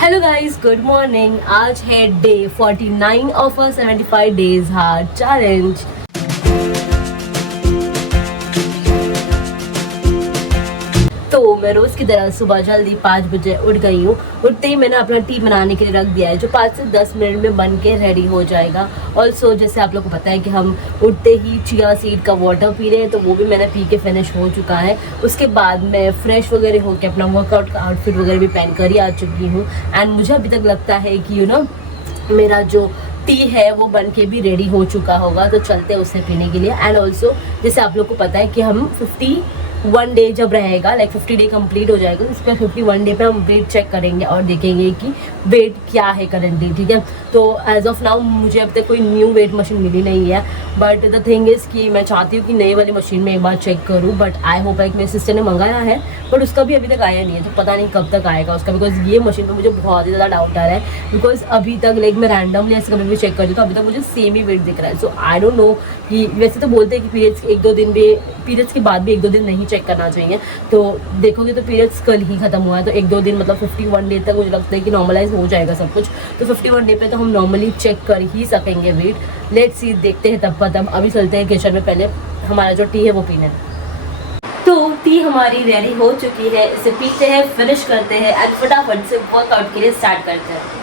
Hello guys, good morning. आज है day 49 of a 75 days hard challenge. तो मैं रोज की तरह सुबह जल्दी 5 बजे उठ गई हूँ। उठते ही मैंने अपना टी बनाने के लिए रख दिया है, जो 5 से 10 मिनट में बन के रेडी हो जाएगा। ऑल्सो जैसे आप लोग को पता है कि हम उठते ही चिया सीड का वाटर पी रहे हैं, तो वो भी मैंने पी के फिनिश हो चुका है। उसके बाद मैं फ्रेश वगैरह होकर अपना वर्कआउट का आउटफिट वगैरह भी पहन कर ही आ चुकी हूँ। एंड मुझे अभी तक लगता है कि मेरा जो टी है वो बन के भी रेडी हो चुका होगा, तो चलते हैं उसे पीने के लिए। एंड ऑल्सो जैसे आप लोग को पता है कि हम 51 डे जब रहेगा, लाइक 50 डे कंप्लीट हो जाएगा, तो उस पर 51 डे पे हम वेट चेक करेंगे और देखेंगे कि वेट क्या है करंटली, ठीक है। तो एज ऑफ नाउ मुझे अब तक कोई न्यू वेट मशीन मिली नहीं है, बट द थिंग इज़ कि मैं चाहती हूँ कि नई वाली मशीन में एक बार चेक करूँ। बट आई होप है कि मेरे सिस्टर ने मंगाया है, बट उसका भी अभी तक आया नहीं है, तो पता नहीं कब तक आएगा उसका। बिकॉज ये मशीन पर मुझे बहुत ही ज़्यादा डाउट आ रहा है, बिकॉज अभी तक लाइक मैं रैंडमली ऐसे कभी भी चेक करती हूँ तो अभी तक मुझे सेम ही वेट दिख रहा है। सो आई डोंट नो कि वैसे तो बोलते हैं कि पीरियड्स के बाद भी 1-2 दिन नहीं चेक करना चाहिए। तो देखोगे तो पीरियड्स कल ही खत्म हुआ है, तो 1-2 दिन मतलब 51 डे तक मुझे लगता है कि नॉर्मलाइज हो जाएगा सब कुछ। तो 51 डे पे तो हम नॉर्मली चेक कर ही सकेंगे वेट। लेट्स सी, देखते हैं तब का तब। अभी चलते हैं किचन में, पहले हमारा जो टी है वो पीना है। तो टी हमारी रेडी हो चुकी है, इसे पीते हैं, फिनिश करते हैं एंड फटाफट से वर्कआउट के लिए स्टार्ट करते हैं।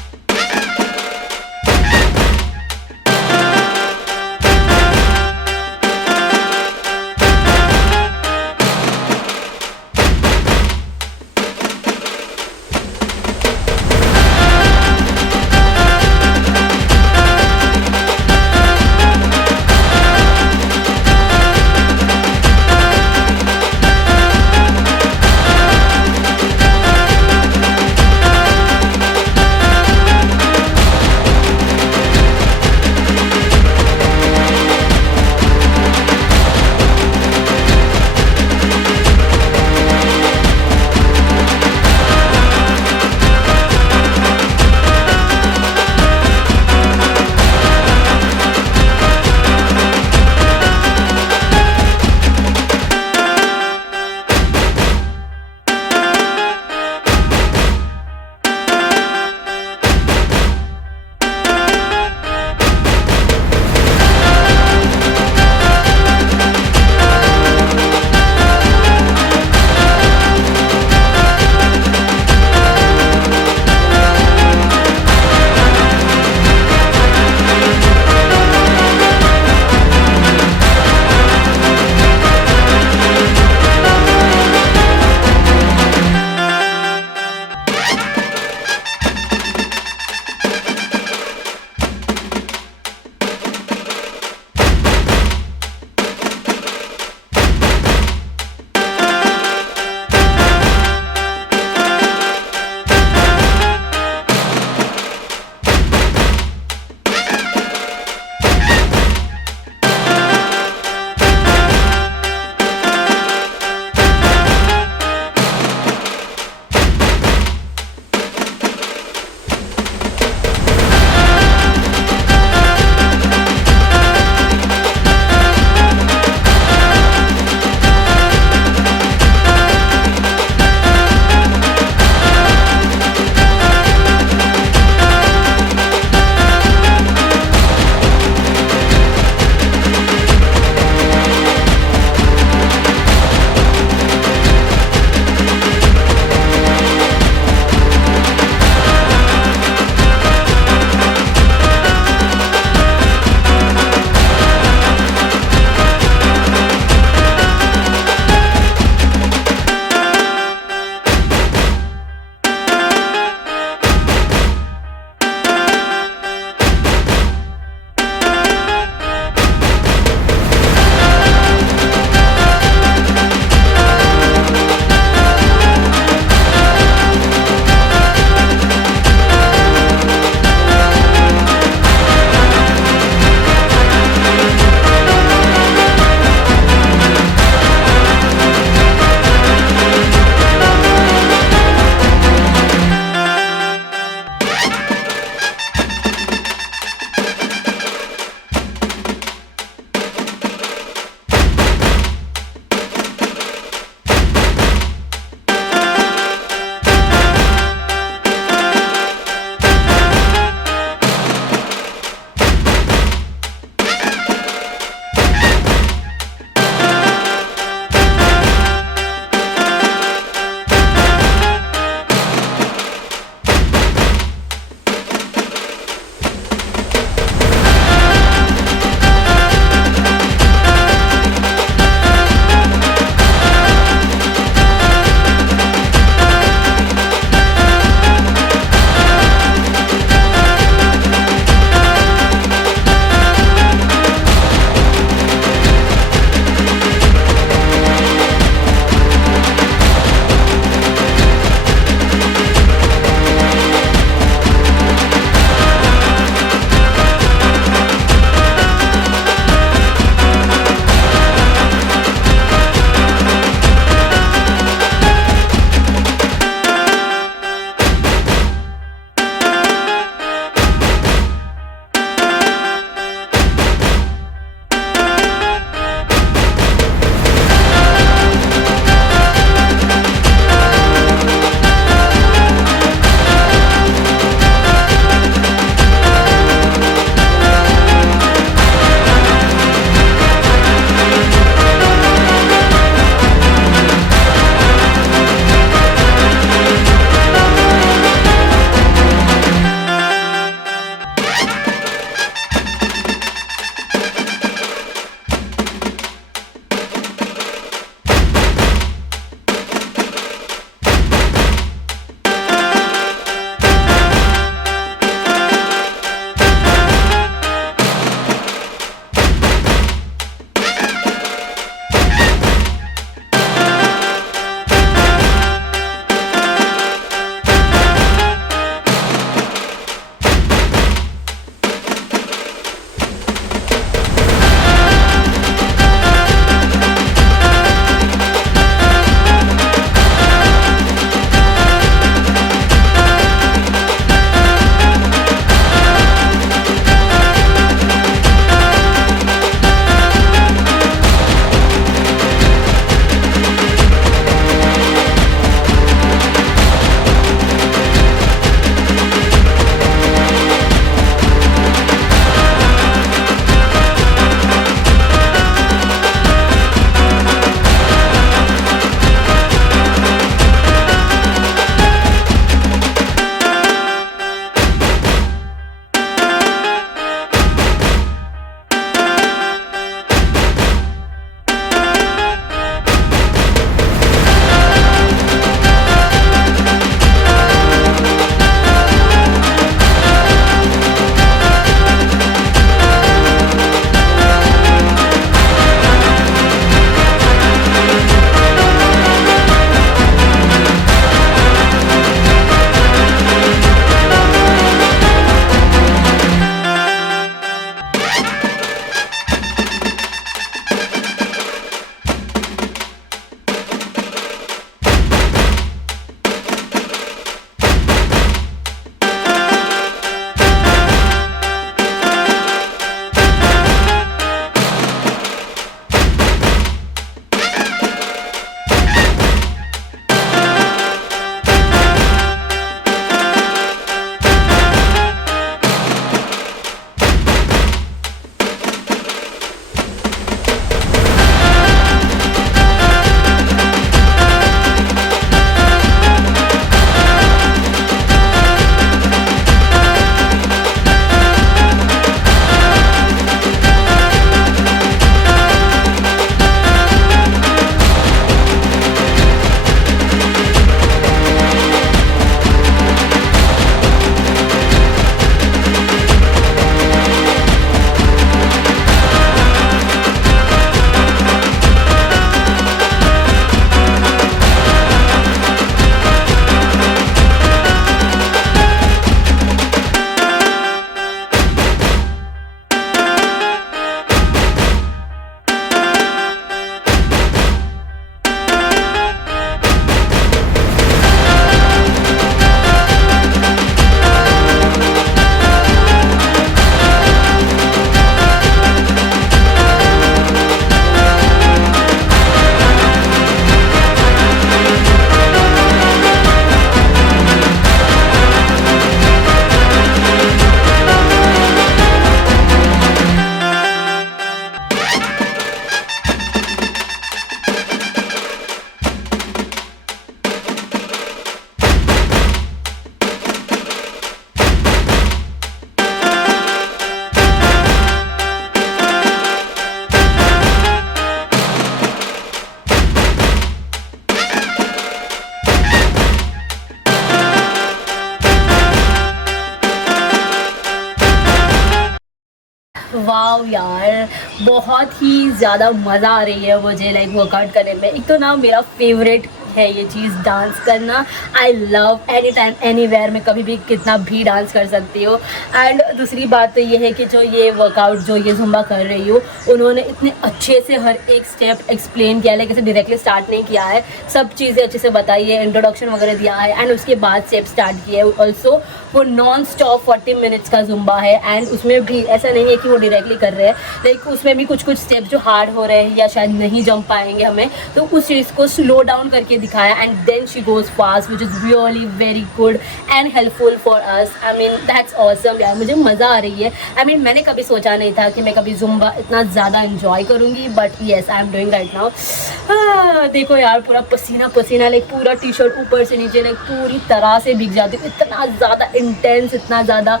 वाह यार, बहुत ही ज़्यादा मज़ा आ रही है मुझे लाइक वर्कआउट करने में। एक तो ना मेरा फेवरेट है ये चीज़ डांस करना। I love any time anywhere, मैं कभी भी कितना भी डांस कर सकती हूँ। एंड दूसरी बात तो ये है कि जो ये वर्कआउट जो ये जुम्बा कर रही हूँ, उन्होंने इतने अच्छे से हर एक स्टेप एक्सप्लेन किया है, कैसे डायरेक्टली स्टार्ट नहीं किया है, सब चीज़ें अच्छे से बताई है, इंट्रोडक्शन वगैरह दिया है एंड उसके बाद स्टेप स्टार्ट किया है। ऑल्सो वो नॉन स्टॉप 40 मिनट्स का जुम्बा है एंड उसमें भी ऐसा नहीं है कि वो डायरेक्टली कर रहे हैं, लाइक उसमें भी कुछ कुछ स्टेप जो हार्ड हो रहे हैं या शायद नहीं जम पाएंगे हमें, तो उस चीज़ को स्लो डाउन करके दिखाया and then she goes fast which is really very good and helpful for us. I mean that's awesome यार, मुझे मज़ा आ रही है। आई मीन मैंने कभी सोचा नहीं था कि मैं कभी जुम्बा इतना ज़्यादा इन्जॉय करूँगी, but yes I am doing right now. देखो यार, पूरा पसीना पसीना, लाइक पूरा टी शर्ट ऊपर से नीचे लाइक पूरी तरह से भीग जाती हूँ। इतना ज़्यादा इंटेंस, इतना ज़्यादा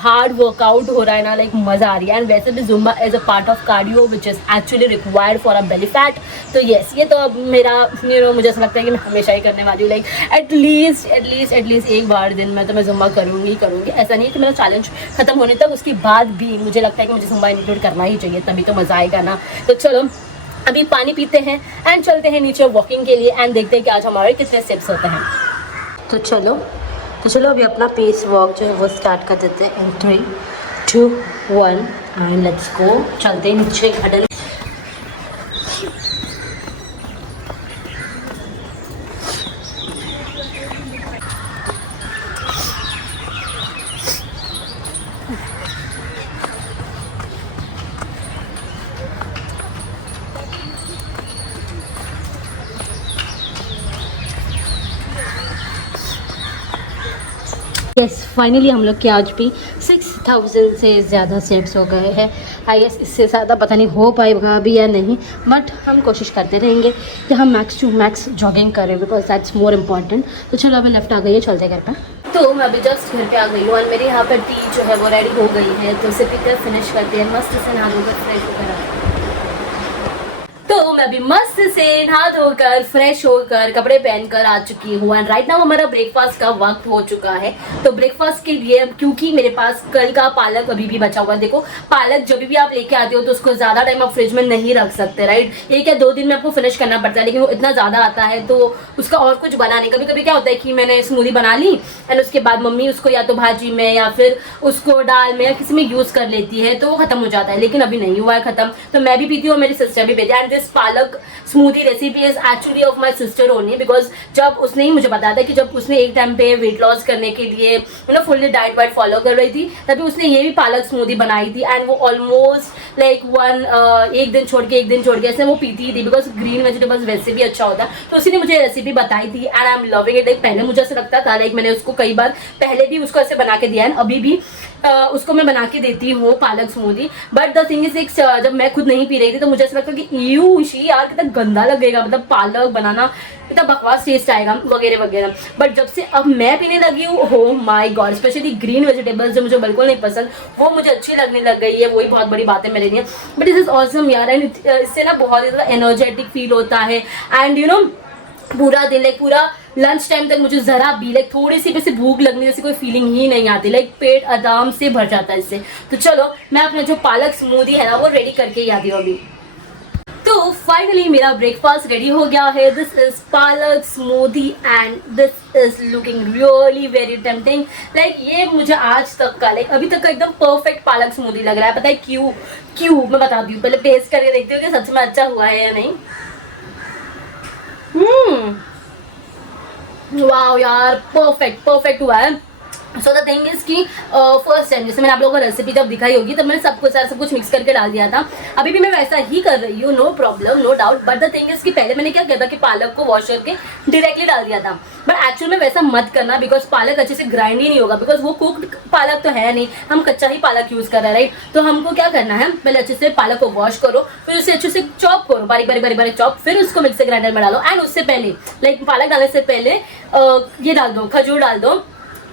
हार्ड वर्कआउट हो रहा है ना, लाइक मज़ा आ रही है। एंड वैसे भी Zumba as a part of cardio which is actually required for a belly fat. तो येस, ये तो अब मेरा मुझे ऐसा लगता है कि मैं हमेशा ही करने वाली हूँ, लाइक एटलीस्ट एक बार दिन में तो मैं जुम्बा करूँगी। ऐसा नहीं है कि मेरा चैलेंज खत्म होने तक, उसके बाद भी मुझे लगता है कि मुझे जुम्बा इंक्लूड करना ही चाहिए, तभी तो मज़ा आएगा ना। तो चलो अभी पानी पीते हैं एंड चलते हैं नीचे वॉकिंग के लिए एंड देखते हैं कि आज हमारे कितने स्टेप्स होते हैं। तो चलो अभी अपना पेस वॉक जो है वो स्टार्ट कर देते हैं। 3, 2, 1 एंड लेट्स गो। चलते हैं नीचे घटन। यस, फाइनली हम लोग के आज भी 6000 से ज़्यादा स्टेप्स हो गए हैं। आई गेस इससे ज़्यादा पता नहीं हो पाएगा अभी या नहीं, बट हम कोशिश करते रहेंगे कि हम मैक्स टू मैक्स जॉगिंग करें, बिकॉज दैट्स मोर इम्पॉर्टेंट। तो चलो अभी लेफ्ट आ गई है, चलते घर पर। तो मैं अभी जस्ट घर पे आ गई हूँ और मेरे यहाँ पर टी जो है वो रेडी हो गई है, तो उसे पीकर फिनिश करते हैं, मस्त से नहा धोकर फ्रेश होकर। तो मैं अभी मस्त से नहा धोकर फ्रेश होकर कपड़े पहनकर आ चुकी हूँ एंड राइट नाउ हमारा ब्रेकफास्ट का वक्त हो चुका है। तो ब्रेकफास्ट के लिए क्योंकि मेरे पास कल का पालक अभी भी बचा हुआ है, देखो पालक जब भी आप लेके आते हो तो उसको ज्यादा टाइम आप फ्रिज में नहीं रख सकते, राइट। ये क्या 2 दिन में आपको फिनिश करना पड़ता है, लेकिन वो इतना ज्यादा आता है तो उसका और कुछ बना नहीं। कभी कभी क्या होता है कि मैंने स्मूदी बना ली एंड उसके बाद मम्मी उसको या तो भाजी में या फिर उसको दाल में या किसी में यूज कर लेती है, तो वो खत्म हो जाता है, लेकिन अभी नहीं हुआ है खत्म। तो मैं भी पीती हूँ, मेरी सिस्टर भी पीती है एंड दिस पालक smoothie recipe is actually of my sister only, because जब उसने ही मुझे बताया था कि जब उसने एक टाइम पे वेट लॉस करने के लिए फुल्ली डाइट वाइट फॉलो कर रही थी, तभी उसने ये भी पालक स्मूदी बनाई थी एंड वो ऑलमोस्ट लाइक एक दिन छोड़ के ऐसे वो पीती थी, बिकॉज ग्रीन वेजिटेबल्स वैसे भी अच्छा होता है। तो उसी ने मुझे रेसिपी बताई थी and I am loving it. Like पहले मुझे ऐसा लगता था, लाइक मैंने उसको कई बार पहले भी उसको ऐसे बना के दिया है, अभी भी उसको मैं बना के देती हूँ पालक smoothie. But the thing is जब मैं खुद नहीं पी रही थी तो मुझे ऐसा लगता कि यार कितना गंदा लगेगा, मतलब पालक बनाना इतना बकवास टेस्ट आएगा वगैरह वगैरह। बट जब से अब मैं पीने लगी हूँ, हो my God, specially green vegetables जो मुझे बिल्कुल नहीं पसंद, वो मुझे अच्छी लगने लग गई है। वही बहुत बड़ी बात है मेरे लिए। बट दिस इज ऑसम यार, एंड इससे ना बहुत ही ज़्यादा एनर्जेटिक फील होता है एंड पूरा दिन लाइक पूरा लंच टाइम तक मुझे जरा भी लाइक थोड़ी सी वैसे भूख लगने जैसी कोई फीलिंग ही नहीं आती, लाइक पेट आराम से भर जाता है इससे। तो चलो मैं अपना जो पालक स्मूदी है ना वो रेडी करके ही आती हूँ अभी। तो फाइनली मेरा ब्रेकफास्ट रेडी हो गया है। दिस इज पालक smoothie and this is looking really very tempting. Like ये मुझे आज तक का लाइक अभी तक का एकदम परफेक्ट पालक स्मूदी लग रहा है। पता है क्यों मैं बताती हूँ, पहले टेस्ट करके देखती हूँ कि सच में अच्छा हुआ है या नहीं। वाओ यार, परफेक्ट हुआ है। सो द थिंग इज कि फर्स्ट टाइम जैसे मैंने आप लोगों को रेसिपी जब दिखाई होगी तब मैंने सब कुछ मिक्स करके डाल दिया था। अभी भी मैं वैसा ही कर रही हूँ, no problem, no doubt. But the thing is कि पहले मैंने क्या किया था कि पालक को वॉश करके डायरेक्टली डाल दिया था, बट एक्चुअल में वैसा मत करना, बिकॉज पालक अच्छे से ग्राइंड ही नहीं होगा, बिकॉज वो कुक्ड पालक तो है नहीं, हम कच्चा ही पालक यूज कर रहे हैं, राइट। तो हमको क्या करना है, पहले अच्छे से पालक को वॉश करो, फिर उसे अच्छे से चॉप करो, बारीक चॉप, फिर उसको मिक्सर ग्राइंडर में डालो एंड उससे पहले लाइक पालक डालने से पहले ये डाल दो, खजूर डाल दो,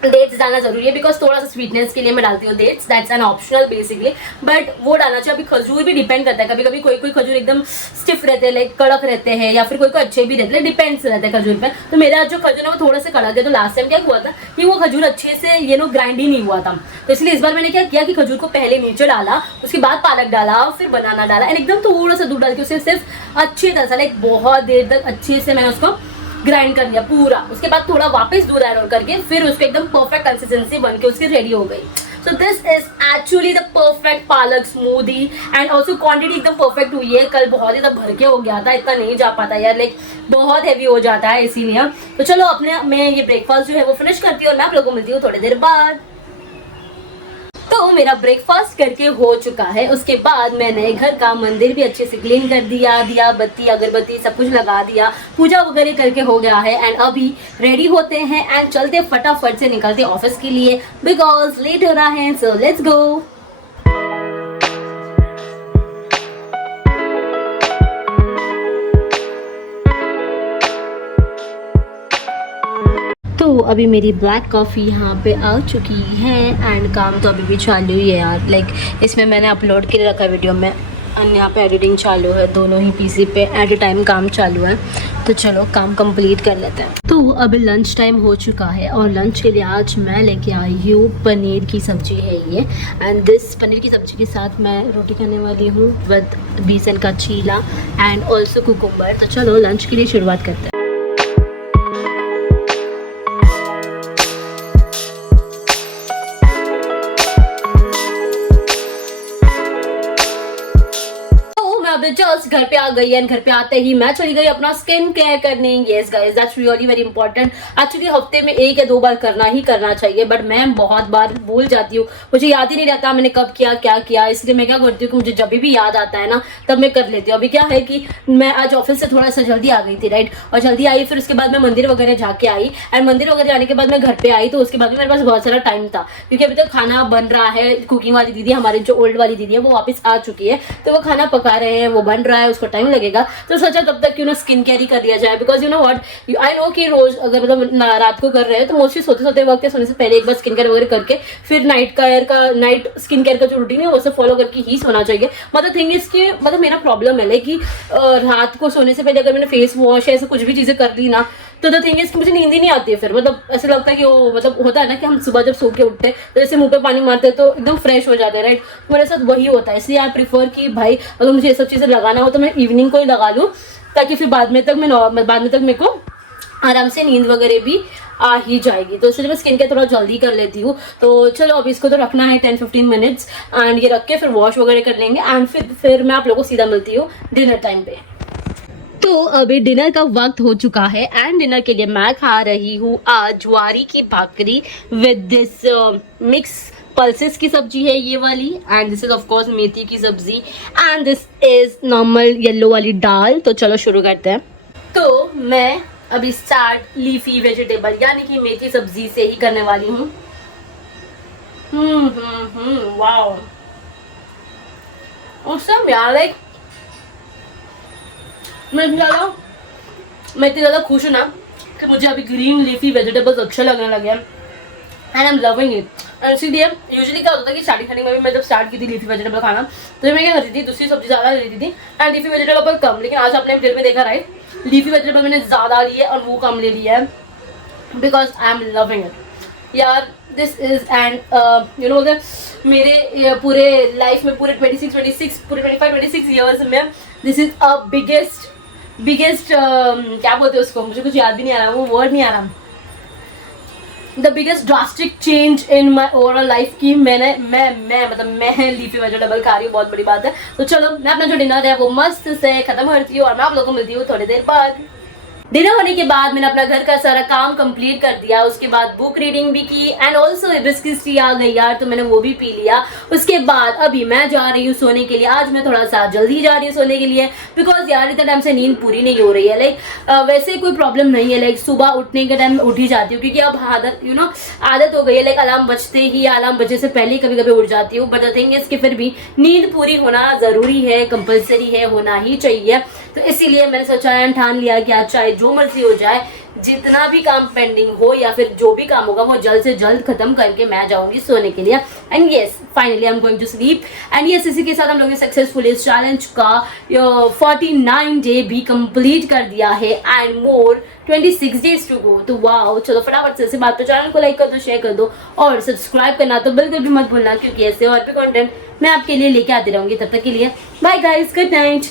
डेट्स डालना जरूरी है, बिकॉज थोड़ा सा स्वीटनेस के लिए मैं डालती हूँ dates, that's an optional basically, but वो डालना चाहिए। अभी खजूर भी डिपेंड करता है, कभी कभी कोई कोई खजूर एकदम स्टिफ रहते हैं, लाइक कड़क रहते हैं, या फिर कोई कोई अच्छे भी रहते हैं, डिपेंड्स रहते हैं खजूर पे। तो मेरा जो खजूर है वो थोड़ा सा कड़क है, तो लास्ट टाइम क्या हुआ था कि वो खजूर अच्छे से ग्राइंड ही नहीं हुआ था, तो इसलिए इस बार मैंने क्या किया कि खजूर को पहले नीचे डाला, उसके बाद पालक डाला, फिर बनाना डाला, एंड एकदम थोड़ा सा दूध डाल के उसे सिर्फ अच्छी तरह से लाइक बहुत देर तक अच्छे से मैंने उसको ग्राइंड कर लिया पूरा। उसके बाद थोड़ा वापस दूध ऐड करके फिर उसको एकदम परफेक्ट कंसिस्टेंसी बन के उसकी रेडी हो गई। So this is actually the perfect पालक स्मूदी, एंड ऑल्सो क्वांटिटी एकदम परफेक्ट हुई है। कल बहुत ही भर के हो गया था, इतना नहीं जा पाता यार, लाइक बहुत हैवी हो जाता है इसीलिए। तो चलो अपने मैं ये ब्रेकफास्ट जो है वो फिनिश करती हूँ और मैं आप लोगों को मिलती हूँ थोड़ी देर बाद। तो मेरा ब्रेकफास्ट करके हो चुका है, उसके बाद मैंने घर का मंदिर भी अच्छे से क्लीन कर दिया, दिया बत्ती अगरबत्ती सब कुछ लगा दिया, पूजा वगैरह करके हो गया है, एंड अभी रेडी होते हैं एंड चलते फटाफट से निकलते ऑफिस के लिए, बिकॉज लेट हो रहा है। So let's go. तो अभी मेरी ब्लैक कॉफ़ी यहाँ पे आ चुकी है, एंड काम तो अभी भी चालू ही है यार, लाइक इसमें मैंने अपलोड के लिए रखा वीडियो में, एंड यहाँ पे एडिटिंग चालू है, दोनों ही पीसी पे एट ए टाइम काम चालू है। तो चलो काम कंप्लीट कर लेते हैं। तो अभी लंच टाइम हो चुका है, और लंच के लिए आज मैं लेके आई हूँ पनीर की सब्ज़ी है ये, एंड दिस पनीर की सब्ज़ी के साथ मैं रोटी खाने वाली हूँ विद बेसन का चीला एंड ऑल्सो कुकुम्बर। तो चलो लंच के लिए शुरुआत करते हैं। जस्ट घर पे आ गई, एंड घर पे आते ही मैं चली गई अपना स्किन केयर करने। Yes guys, that's really very important. Actually हफ्ते में 1 या 2 बार करना ही करना चाहिए, बट मैं बहुत बार भूल जाती हूँ, मुझे याद ही नहीं रहता मैंने कब किया क्या किया, इसलिए मैं क्या करती हूँ कि मुझे जब भी याद आता है ना तब मैं कर लेती हूँ। अभी क्या है कि मैं आज ऑफिस से थोड़ा सा जल्दी आ गई थी, राइट, और जल्दी आई, फिर उसके बाद मैं मंदिर वगैरह जाके आई, एंड मंदिर वगैरह जाने के बाद मैं घर पे आई, तो उसके बाद भी मेरे पास बहुत सारा टाइम था, क्योंकि अभी तक खाना बन रहा है। कुकिंग वाली दीदी, हमारी जो ओल्ड वाली दीदी है, वो वापस आ चुकी है, तो वो खाना पका रहे हैं, वो बन रहा है, उसको टाइम लगेगा, तो सोचा तब तक क्यों ना स्किन केयर ही कर लिया जाए, because you know what, I know कि रोज अगर मतलब रात को कर रहे हैं तो मोस्टली सोते सोते वक्त सोने से पहले एक बार स्किन केयर वगैरह करके फिर नाइट स्किन केयर का जो रूटीन है वो सब फॉलो करके ही सोना चाहिए। मतलब थिंग इज कि मतलब मेरा प्रॉब्लम है लाइक कि रात को सोने से पहले अगर मैंने फेस वॉश ऐसे कुछ भी चीजें कर ली ना, तो द थिंग इज मुझे नींद ही नहीं आती है। फिर मतलब ऐसा लगता है कि वो मतलब होता है ना कि हम सुबह जब सो के उठते हैं तो जैसे मुंह पे पानी मारते हैं तो एकदम फ्रेश हो जाते हैं, राइट, तो मेरे साथ वही होता है। इसलिए आई प्रीफर कि भाई अगर मुझे ये सब चीजें लगाना हो तो मैं इवनिंग को ही लगा लूँ, ताकि फिर बाद में तक मेरे को आराम से नींद वगैरह भी आ ही जाएगी। तो इसलिए मैं स्किन केयर थोड़ा जल्दी कर लेती हूँ। तो चलो अब इसको तो रखना है 10-15 मिनट्स, एंड ये रख के फिर वॉश वगैरह कर लेंगे, एंड फिर मैं आप लोगों को सीधा मिलती हूँ डिनर टाइम पे। तो अभी डिनर का वक्त हो चुका है, एंड डिनर के लिए मैं खा रही हूँ आज ज्वारी की भाकरी विद दिस मिक्स पल्सेस की सब्जी है ये वाली, and this is of course मेथी की सब्जी, and this is normal yellow वाली दाल। तो चलो शुरू करते हैं। तो मैं अभी स्टार्ट लीफी वेजिटेबल यानी कि मेथी सब्जी से ही करने वाली हूँ। वाओ, औसम यार, लाइक मैं इतनी ज़्यादा खुश हूँ ना कि मुझे अभी ग्रीन लीफी वेजिटेबल्स अच्छे लगने लगे हैं, and I am loving it. And इसीलिए यूजुअली क्या होता था कि स्टार्टिंग में भी मैं जब स्टार्ट की थी लीफी वेजिटेबल खाना, तो मैं क्या करती थी, दूसरी सब्जी ज़्यादा लेती थी एंड लीफी वेजिटेबल पर कम। लेकिन आज आपने दिल में देखा, राइट, लीफी वेजिटेबल मैंने ज़्यादा ली है और वो कम ले लिया है, because I am loving it यार। This is and you know मेरे पूरे लाइफ में पूरे 25-26 ईयर्स में दिस इज अ बिगेस्ट क्या बोलते हैं उसको, मुझे कुछ याद भी नहीं आ रहा, वो वर्ड नहीं आ रहा, the biggest drastic change in my overall life की मैं लीफी वेजिटेबल खा रही हूँ, बहुत बड़ी बात है। तो चलो मैं अपना जो डिनर है वो मस्त से खत्म करती हूँ और मैं आप लोगों को मिलती हूँ थोड़ी देर बाद। डिनर होने के बाद मैंने अपना घर का सारा काम कंप्लीट कर दिया, उसके बाद बुक रीडिंग भी की एंड ऑल्सो हिबिस्कस टी आ गई यार, तो मैंने वो भी पी लिया। उसके बाद अभी मैं जा रही हूँ सोने के लिए। आज मैं थोड़ा सा जल्दी जा रही हूँ सोने के लिए, बिकॉज यार इतने टाइम से नींद पूरी नहीं हो रही है। लाइक वैसे कोई प्रॉब्लम नहीं है, लाइक सुबह उठने के टाइम उठ ही जाती हूँ, क्योंकि अब आदत हो गई है। लाइक अलार्म बजते ही, अलार्म बजे से पहले कभी कभी उठ जाती हूँ, बट द थिंग इज कि फिर भी नींद पूरी होना जरूरी है, कंपल्सरी है, होना ही चाहिए। तो इसीलिए मैंने सोचा एंड ठान लिया कि आज चाहे जो मर्जी हो जाए, जितना भी काम पेंडिंग हो या फिर जो भी काम होगा वो जल्द से जल्द खत्म करके मैं जाऊंगी सोने के लिए। And yes finally I am going to sleep. And yes इसी के साथ हम लोगों ने सक्सेसफुली इस चैलेंज का 49 डे भी कंप्लीट कर दिया है and more 26 days to go. तो वाओ, चलो फटाफट से बात, तो चैनल को लाइक कर दो, शेयर कर दो और सब्सक्राइब करना तो बिल्कुल भी मत भूलना, क्योंकि ऐसे और भी कंटेंट मैं आपके लिए लेके आती रहूंगी। तब तक के लिए बाय गाइस, गुड नाइट।